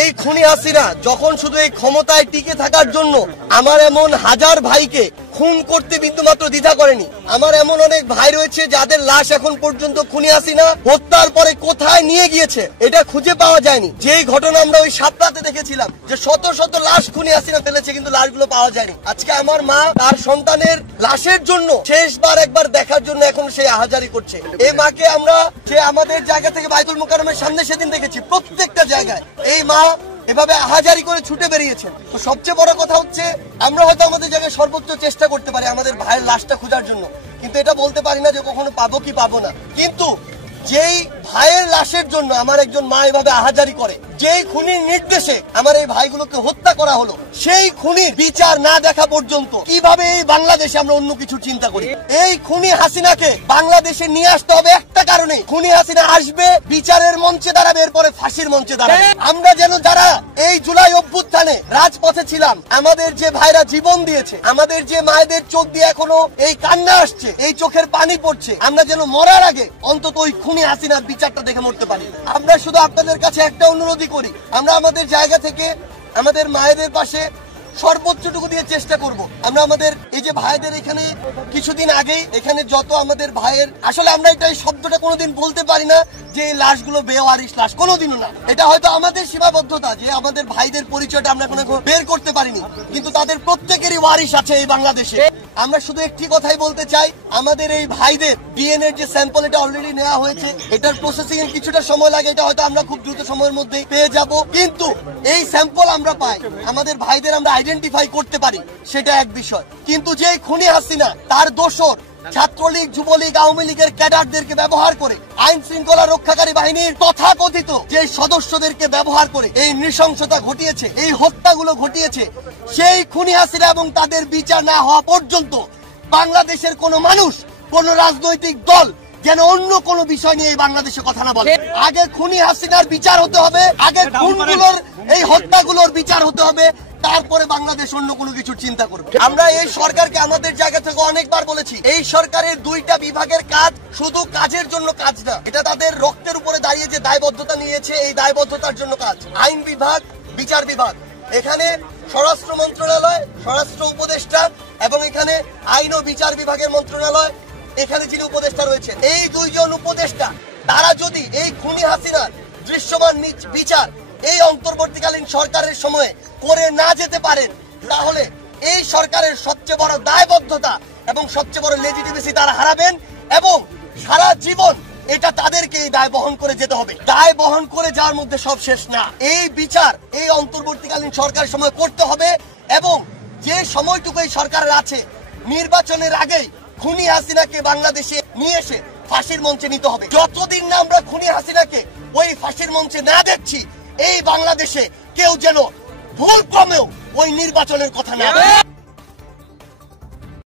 এই খুনি হাসিনা যখন শুধু এই ক্ষমতায় টিকে থাকার জন্য আমার এমন হাজার ভাইকে খুন করতে বিন্দুমাত্র দ্বিধা করেনি। আমার এমন অনেক ভাই রয়েছে যাদের লাশ এখন পর্যন্ত খুনি হাসিনা হত্যার পরে কোথায় নিয়ে গিয়েছে এটা খুঁজে পাওয়া যায়নি। যেই ঘটনা আমরা ওই সাতটাতে দেখেছিলাম যে শত শত লাশ খুনি হাসিনা ফেলেছে, কিন্তু লাশগুলো পাওয়া যায়নি। আজকে আমার মা তার সন্তানের লাশের জন্য শেষবার একবার দেখার জন্য এখন সে আহাজারি করছে। এই মাকে আমরা সে আমাদের জায়গা থেকে বাইতুল মুকাররমের সামনে সেদিন দেখেছি, প্রত্যেকটা জায়গায় এই মা এভাবে আহাজারি করে ছুটে বেরিয়েছেন। তো সবচেয়ে বড় কথা হচ্ছে আমরা হয়তো আমাদের জায়গায় সর্বোচ্চ চেষ্টা করতে পারি আমাদের ভাইয়ের লাশটা খোঁজার জন্য, কিন্তু এটা বলতে পারি না যে কখনো পাবো কি পাবো না। কিন্তু যেই ভাইয়ের লাশের জন্য আমার একজন মা এভাবে আহাজারি করে, যেই খুনির নির্দেশে আমার এই ভাইগুলোকে হত্যা করা হলো, সেই খুনির বিচার না দেখা পর্যন্ত কিভাবে এই বাংলাদেশে আমরা অন্য কিছু চিন্তা করি? এই খুনি হাসিনাকে বাংলাদেশে নিয়ে আসতে হবে একটা কারণে, খুনি হাসিনা আসবে, বিচারের মঞ্চে দাঁড়াবে, এরপরে ফাঁসির মঞ্চে দাঁড়াবে। আমরা যেন যারা এই জুলাই অভ্যুত্থানে রাজপথে ছিলাম, আমাদের যে ভাইরা জীবন দিয়েছে, আমাদের যে মায়েদের চোখ দিয়ে এখনো এই কান্না আসছে, এই চোখের পানি পড়ছে, আমরা যেন মরার আগে অন্তত ওই খুনি হাসিনার বিচারটা দেখে মরতে পারি। আমরা শুধু আপনাদের কাছে একটা অনুরোধই করি, আমরা আমাদের জায়গা থেকে আমাদের মায়েদের পাশে সর্বোচ্চটুকু দিয়ে চেষ্টা করব। আমরা আমাদের এই যে ভাইদের এখানে কিছুদিন আগেই এখানে যত আমাদের ভাইয়ের, আসলে আমরা এটা এই শব্দটা কোনোদিন বলতে পারি না যে এই লাশগুলো বেওয়ারিশ লাশ, কোনোদিনও না। এটা হয়তো আমাদের সীমাবদ্ধতা যে আমাদের ভাইদের পরিচয়টা আমরা কোনো বের করতে পারিনি, কিন্তু তাদের প্রত্যেকেরই ওয়ারিশ আছে এই বাংলাদেশে। আমরা শুধু একটি কথাই বলতে চাই, আমাদের এই ভাইদের ডিএনএ যে স্যাম্পল এটা অলরেডি নেওয়া হয়েছে, এটার প্রসেসিং এর কিছুটা সময় লাগে, এটা হয়তো আমরা খুব দ্রুত সময়ের মধ্যে পেয়ে যাব। কিন্তু এই স্যাম্পল আমরা পাই, আমাদের ভাইদের আমরা আইডেন্টিফাই করতে পারি, সেটা এক বিষয়। কিন্তু যে খুনি হাসিনা তার দোসর ছাত্রলীগ, যুবলীগ, আওয়ামী লীগের ক্যাডারদেরকে ব্যবহার করে, আইন শৃঙ্খলা রক্ষাকারী বাহিনীর তথাকথিত যে সদস্যদেরকে ব্যবহার করে এই নৃশংসতা ঘটিয়েছে, এই হত্যাগুলো ঘটিয়েছে, সেই খুনি হাসিনা এবং তাদের বিচার না হওয়া পর্যন্ত বাংলাদেশের কোন মানুষ, কোন রাজনৈতিক দল যেন অন্য কোন বিষয় নিয়ে এই বাংলাদেশে কথা না বলে। আগে খুনি হাসিনার বিচার হতে হবে, আগে খুনগুলোর এই হত্যাগুলোর বিচার হতে হবে, তারপরে বাংলাদেশ অন্য কোনো কিছু চিন্তা করবে। আমরা এই সরকারকে আমাদের জায়গা থেকে অনেকবার বলেছি, এই সরকারের দুইটা বিভাগের কাজ শুধু কাজের জন্য কাজ না, এটা তাদের রক্তের উপরে দাঁড়িয়ে যে দায়বদ্ধতা নিয়েছে, এই দায়বদ্ধতার জন্য কাজ। আইন বিভাগ, বিচার বিভাগ, এখানে স্বরাষ্ট্র মন্ত্রণালয়, স্বরাষ্ট্র উপদেষ্টা এবং এখানে আইন ও বিচার বিভাগের মন্ত্রণালয়, এখানে যিনি উপদেষ্টা রয়েছেন, এই দুইজন উপদেষ্টা তারা যদি এই খুনি হাসিনার দৃশ্যমান বিচার এই অন্তর্বর্তীকালীন সরকারের সময়ে করে না যেতে পারেন, তাহলে এই সরকারের সবচেয়ে বড় দায়বদ্ধতা এবং সবচেয়ে বড় লেজিটিমেসি তারা হারাবেন এবং সারা জীবন এটা তাদেরকে এই দায় বহন করে যেতে হবে। দায় বহন করে যাওয়ার মধ্যে সব শেষ না, এই বিচার এই অন্তর্বর্তীকালীন সরকারের সময় করতে হবে এবং যে সময়টুকু এই সরকারের আছে, নির্বাচনের আগেই খুনি হাসিনাকে বাংলাদেশে নিয়ে এসে ফাঁসির মঞ্চে নিতে হবে। যতদিন না আমরা খুনি হাসিনাকে ওই ফাঁসির মঞ্চে না দেখছি, এই বাংলাদেশে কেউ যেন ভুল ক্রমেও ওই নির্বাচনের কথা না